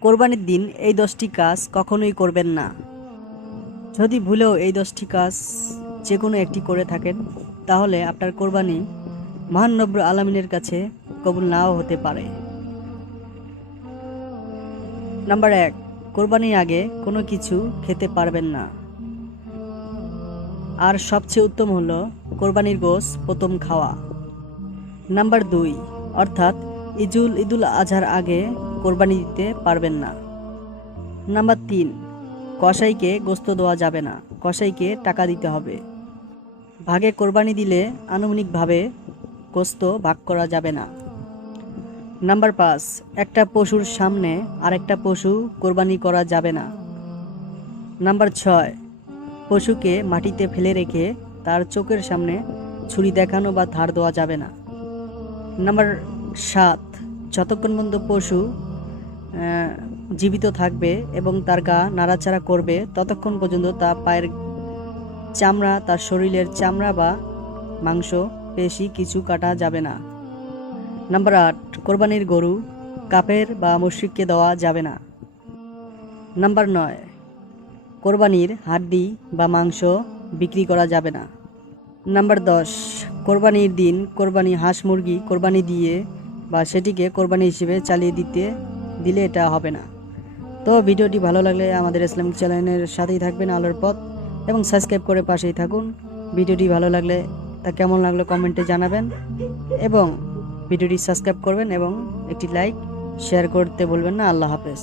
কোরবানির দিন এই দশটি কাজ কখনোই করবেন না। যদি ভুলেও এই দশটি কাজ যে কোনো একটি করে থাকেন, তাহলে আপনার কোরবানি মহান নব্র আলমিনের কাছে কবুল নাও হতে পারে। নাম্বার এক, কোরবানির আগে কোনো কিছু খেতে পারবেন না। আর সবচেয়ে উত্তম হলো কোরবানির গোস প্রথম খাওয়া। নাম্বার দুই, অর্থাৎ ইজুল ঈদুল আজহার আগে কোরবানি দিতে পারবেন না। নাম্বার তিন, কসাইকে গোস্ত দেওয়া যাবে না। কসাইকে টাকা দিতে হবে। ভাগে কোরবানি দিলে আনুমানিকভাবে গোস্ত ভাগ করা যাবে না। নাম্বার পাঁচ, একটা পশুর সামনে আরেকটা পশু কোরবানি করা যাবে না। নাম্বার ছয়, পশুকে মাটিতে ফেলে রেখে তার চোখের সামনে ছুরি দেখানো বা ধার দেওয়া যাবে না। নাম্বার সাত, যতক্ষণ পর্যন্ত পশু জীবিত থাকবে এবং তার গা নাড়াচাড়া করবে, ততক্ষণ পর্যন্ত তা পায়ের চামড়া, তার শরীরের চামড়া বা মাংস, পেশি কিছু কাটা যাবে না। নাম্বার আট, কোরবানির গরু কাপের বা মুশ্রিককে দেওয়া যাবে না। নাম্বার নয়, কোরবানির হাড্ডি বা মাংস বিক্রি করা যাবে না। নাম্বার দশ, কোরবানির দিন কোরবানি হাঁস মুরগি কোরবানি দিয়ে বা সেটিকে কোরবানি হিসেবে চালিয়ে দিতে দিলে এটা হবে না। তো ভিডিওটি ভালো লাগলে আমাদের ইসলামিক চ্যানেলের সাথেই থাকবেন আলোর পথ এবং সাবস্ক্রাইব করে পাশেই থাকুন। ভিডিওটি ভালো লাগলে তা কেমন লাগল কমেন্টে জানাবেন এবং ভিডিওটি সাবস্ক্রাইব করবেন এবং একটি লাইক শেয়ার করতে বলবেন না। আল্লাহ হাফেজ।